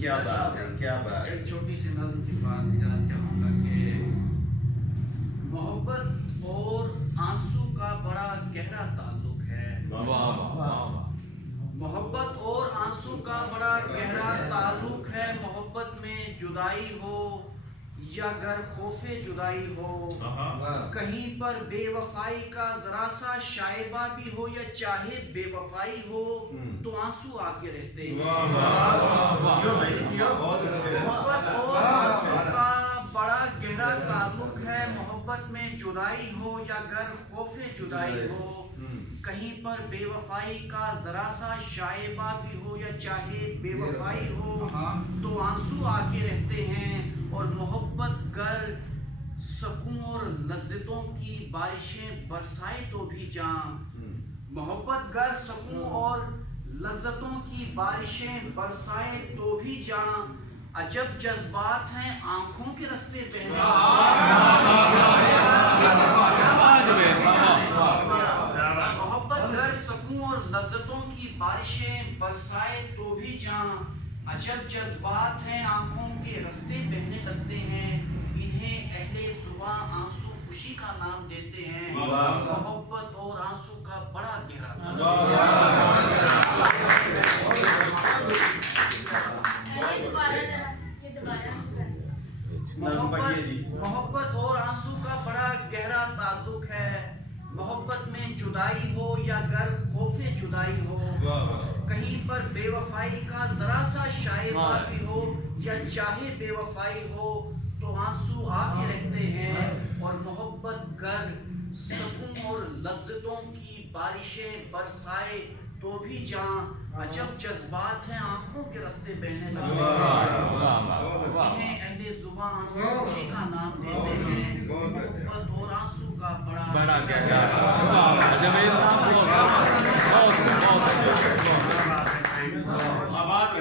کیا بات ہے، کیا بات ہے. ایک چھوٹی سی نظم کی بات اجازت چاہوں گا کہ محبت اور آنسو کا بڑا گہرا تعلق ہے. محبت اور آنسو کا بڑا گہرا تعلق ہے. محبت میں جدائی ہو یا گر خوف جدائی ہو، کہیں پر بے وفائی کا ذرا سا شائبہ بھی ہو یا چاہے بے وفائی ہو تو آنسو آ کے رہتے ہیں. محبت اور آنسو کا بڑا گہرا تعلق ہے. محبت میں جدائی ہو یا گر خوف جدائی ہو، کہیں پر بے وفائی کا ذرا سا شائبہ بھی ہو یا چاہے بے وفائی ہو تو آنسو آ کے رہتے ہیں. اور محبت گر سکون اور لذتوں کی بارشیں برسائے تو بھی جاں، محبت گر سکون اور لذتوں کی بارشیں برسائے تو بھی جاں، عجب جذبات ہیں آنکھوں کے رستے بہنے. محبت گر سکون اور لذتوں کی بارشیں برسائے تو بھی جاں، عجب جذبات ہیں آنکھوں کے رستے بہنے لگتے ہیں. انہیں اہل زباں آنسو خوشی کا نام دیتے ہیں. محبت اور آنسو کا بڑا گہرا محبت اور آنسو کا بڑا گہرا تعلق ہے. محبت میں جدائی ہو یا گر خوف جدائی ہو، کہیں پر بے وفائی کا ذرا سا شائبہ بھی ہو یا چاہے بے وفائی ہو تو آنسو آ کے رہتے ہیں. اور محبت گر سکون اور لذتوں کی بارشیں برسائے تو بھی جاں، عجب جذبات ہیں آنکھوں کے رستے بہنے لگتے ہیں. انہیں اہل زباں آنسو خوشی کا نام دیتے ہیں. محبت اور آنسو کا بڑا